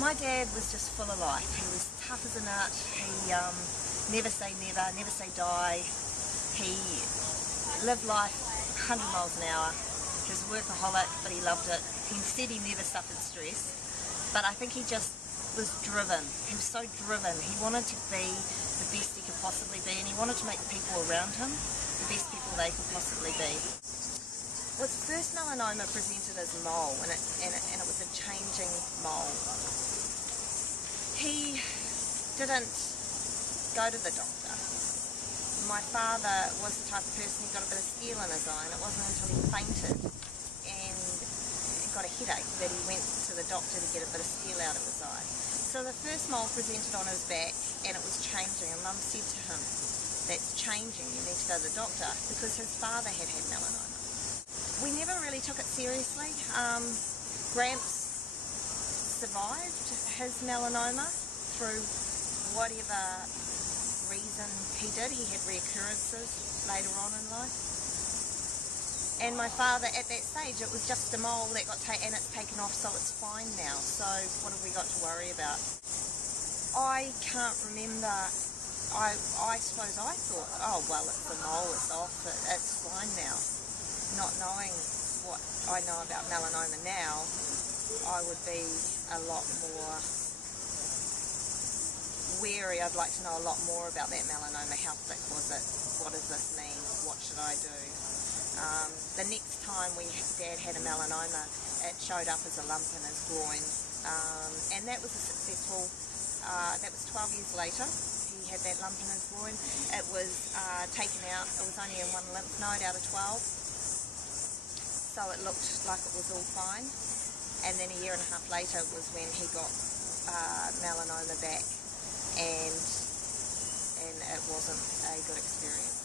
My dad was just full of life. He was tough as a nut. He never say never, never say die. He lived life 100 miles an hour. He was a workaholic, but he loved it. He said he never suffered stress, but I think he just was driven. He was so driven. He wanted to be the best he could possibly be, and he wanted to make the people around him the best people they could possibly be. Well, first melanoma presented as mole, and it was a changing mole. He didn't go to the doctor. My father was the type of person who got a bit of steel in his eye, and it wasn't until he fainted and got a headache that he went to the doctor to get a bit of steel out of his eye. So the first mole presented on his back, and it was changing, and Mum said to him, "That's changing, you need to go to the doctor," because his father had melanoma. We never really took it seriously. Gramps survived his melanoma through whatever reason he did. He had reoccurrences later on in life. And my father, at that stage, it was just a mole that got taken, and it's taken off, so it's fine now. So what have we got to worry about? I can't remember. I suppose I thought, oh well, it's a mole, it's off, it's fine now. Not knowing what I know about melanoma now, I would be a lot more wary. I'd like to know a lot more about that melanoma. How thick was it? What does this mean? What should I do? The next time Dad had a melanoma, it showed up as a lump in his groin, and that was a successful, that was 12 years later. He had that lump in his groin. It was taken out. It was only in one lymph node out of 12. So it looked like it was all fine, and then a year and a half later was when he got melanoma back, and it wasn't a good experience,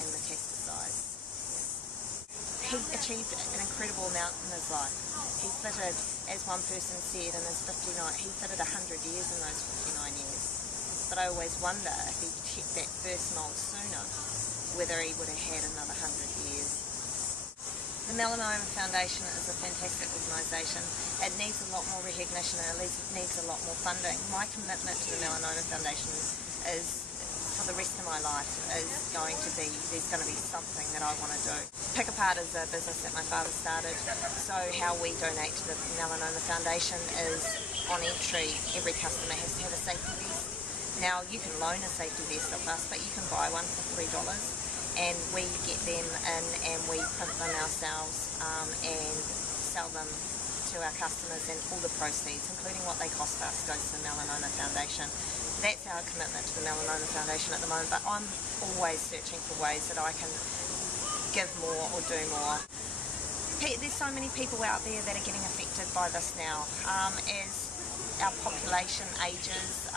and metastasised. He achieved an incredible amount in his life. He fitted, as one person said, in his 59, he fitted 100 years in those 59 years. But I always wonder if he checked that first mole sooner, whether he would have had another 100 years. The Melanoma Foundation is a fantastic organisation. It needs a lot more recognition, and it needs a lot more funding. My commitment to the Melanoma Foundation is, for the rest of my life, is going to be, there's going to be something that I want to do. Pick Apart is a business that my father started, so how we donate to the Melanoma Foundation is, on entry, every customer has to have a safety vest. Now, you can loan a safety vest off us, but you can buy one for $3. And we get them in and we print them ourselves and sell them to our customers, and all the proceeds, including what they cost us, goes to the Melanoma Foundation. That's our commitment to the Melanoma Foundation at the moment, but I'm always searching for ways that I can give more or do more. There's so many people out there that are getting affected by this now. As our population ages,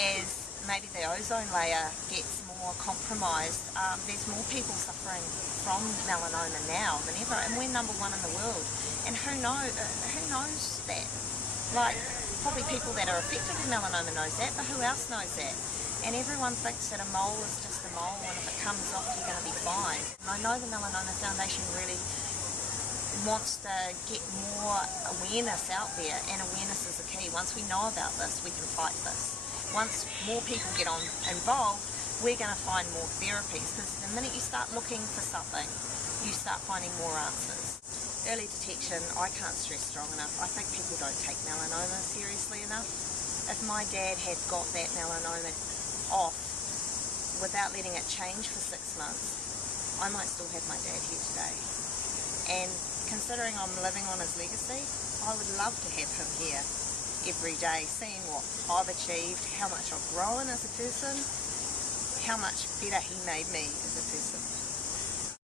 as maybe the ozone layer gets more compromised, there's more people suffering from melanoma now than ever, and we're number one in the world. And who knows that? Like, probably people that are affected with melanoma knows that, but who else knows that? And everyone thinks that a mole is just a mole, and if it comes off, you're going to be fine. And I know the Melanoma Foundation really wants to get more awareness out there, and awareness is the key. Once we know about this, we can fight this. Once more people get involved, we're going to find more therapies, because the minute you start looking for something, you start finding more answers. Early detection, I can't stress strong enough. I think people don't take melanoma seriously enough. If my dad had got that melanoma off without letting it change for 6 months, I might still have my dad here today. And considering I'm living on his legacy, I would love to have him here every day, seeing what I've achieved, how much I've grown as a person, how much better he made me as a person.